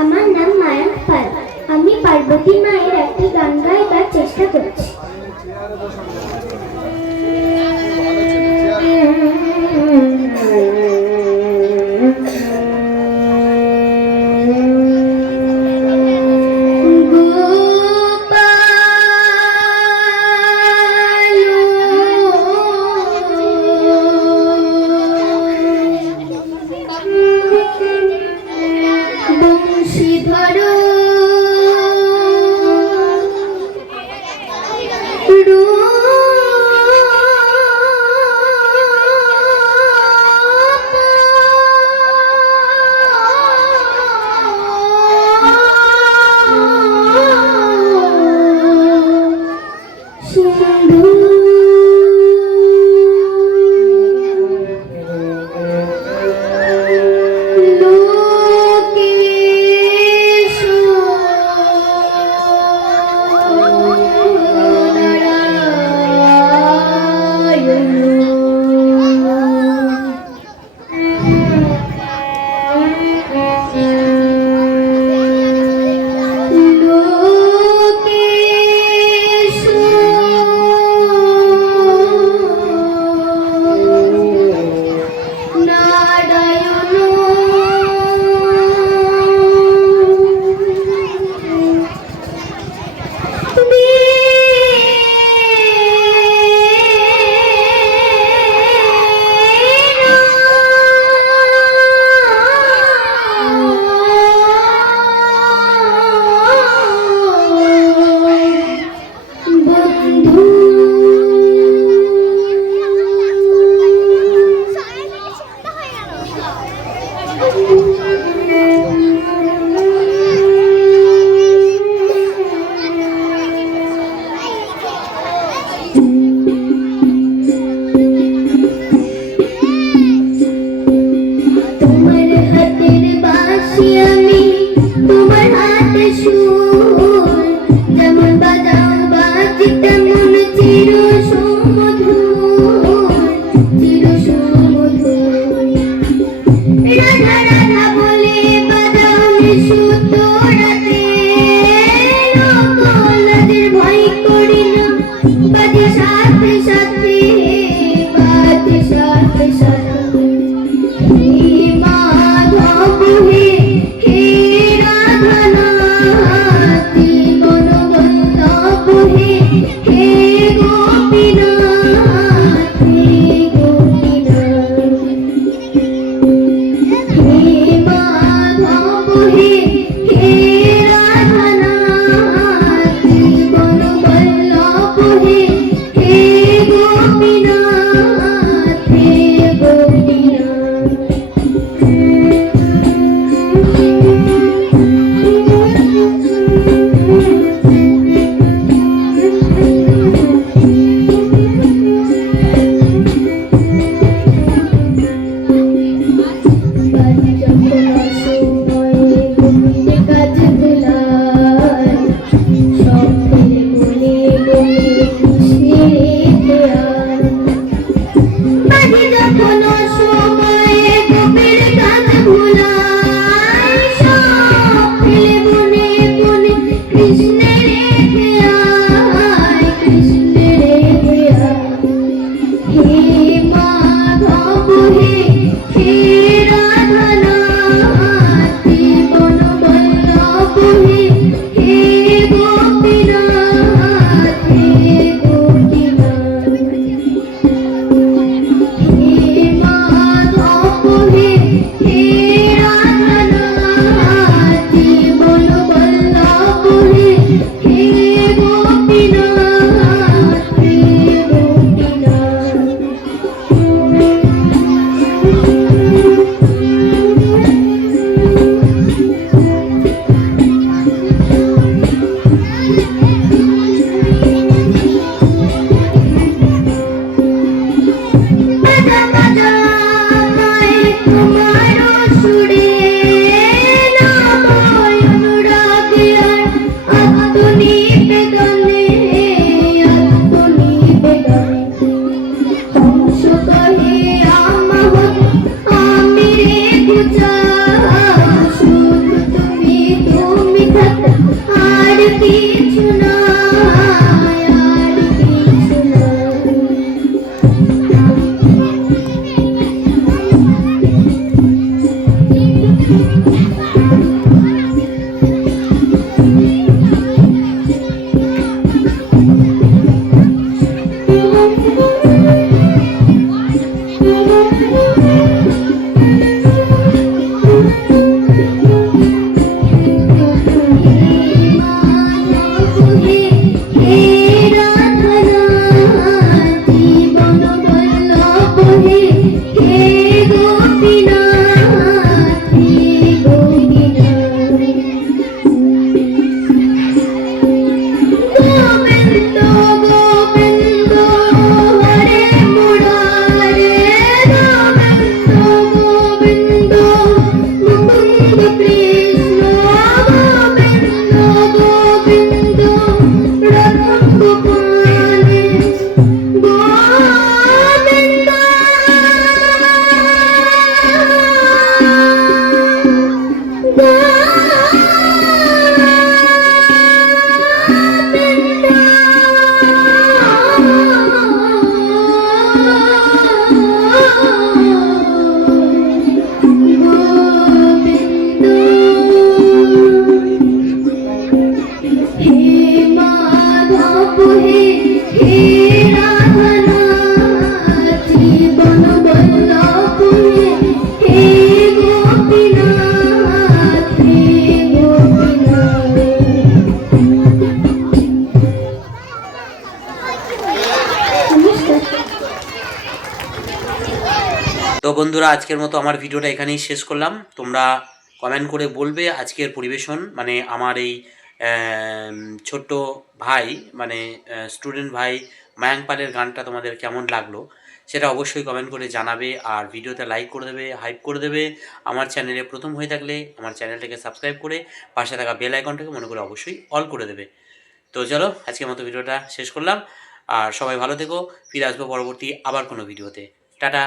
আমার নাম মায়াঙ্ক পাল। আমি পার্বতী মায়ের একটি গান গাইবার চেষ্টা করছি। কাজ কিছু নয়, আর কিছু নয়। তো বন্ধুরা, আজকের মতো আমার ভিডিওটা এখানেই শেষ করলাম। তোমরা কমেন্ট করে বলবে আজকের পরিবেশন মানে আমার এই ছোট্ট ভাই মানে স্টুডেন্ট ভাই মায়াঙ্ক পালের গানটা তোমাদের কেমন লাগলো সেটা অবশ্যই কমেন্ট করে জানাবে। আর ভিডিওতে লাইক করে দেবে, হাইপ করে দেবে। আমার চ্যানেলে প্রথম হয়ে থাকলে আমার চ্যানেলটাকে সাবস্ক্রাইব করে পাশে থাকা বেল আইকনটাকে মনে করে অবশ্যই অল করে দেবে। তো চলো আজকের মতো ভিডিওটা শেষ করলাম। আর সবাই ভালো থেকো, ফিরে আসবো পরবর্তী আবার কোনো ভিডিওতে। টাটা।